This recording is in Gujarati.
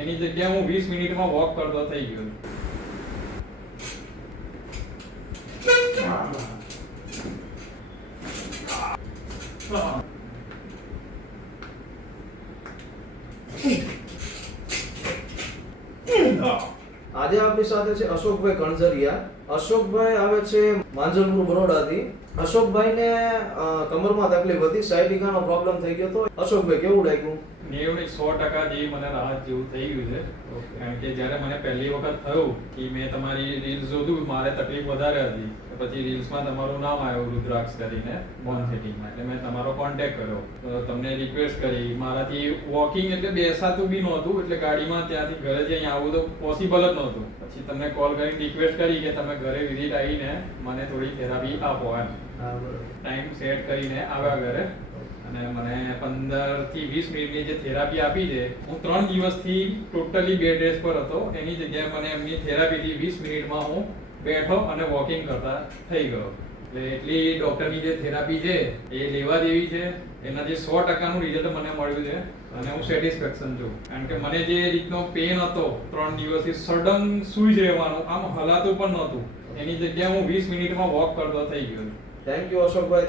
એની જગ્યાએ હું 20 મિનિટમાં વોક કરતો થઈ ગયો. આજે આપણી સાથે છે અશોકભાઈ કણઝરિયા. અશોકભાઈ આવે છે માંજલપુર બરોડાથી. અશોકભાઈને કમરમાં તકલીફ હતી, સાયટિકાનો પ્રોબ્લેમ થઈ ગયો તો. અશોકભાઈ કેવું લાગ્યું? 90% જેવી મને રાહત જેવું થઈ ગયું છે. કારણ કે જ્યારે મને પહેલી વખત થયું કે મેં તમારી રીલ્સ જોયું, મારે તકલીફ વધારે હતી, પછી રીલ્સમાં તમારું નામ આવ્યું રુદ્રાક્ષ કરીને બોન સેટિંગમાં, એટલે મેં તમારો કોન્ટેક્ટ કર્યો, તો તમને રિક્વેસ્ટ કરી. મારાથી વોકિંગ એટલે બેસાતું બી નહોતું, એટલે ગાડીમાં ત્યાંથી ઘરે જઈ અહીંયા આવું તો પોસિબલ જ નહોતું. પછી તમને કોલ કરીને રિક્વેસ્ટ કરી કે તમે ઘરે વિઝિટ આવીને મને થોડી થેરાપી આપો એમ. ટાઈમ સેટ કરીને આવ્યા ઘરે અને મને 15 થી 20 મિનિટની જે થેરાપી આપી છે, હું 3 દિવસથી ટોટલી બેડ રેસ્ટ પર હતો. એની જગ્યાએ મને એમની થેરાપીથી 20 મિનિટમાં હું બેઠો અને વોકિંગ કરતા થઈ ગયો. એટલે એટલી ડૉક્ટરની જે થેરાપી છે એ લેવા જેવી છે. એનાથી 100%નું રિઝલ્ટ મને મળ્યું છે અને હું સેટિસ્ફેક્શન છું. કારણ કે મને જે રીતનો પેન હતો 3 દિવસથી, સડન સૂઈ જ રહેવાનું, આમ હલાતું પણ નહોતું, એની જગ્યાએ હું 20 મિનિટમાં વોક કરતો થઈ ગયો. Thank you Ashokbhai.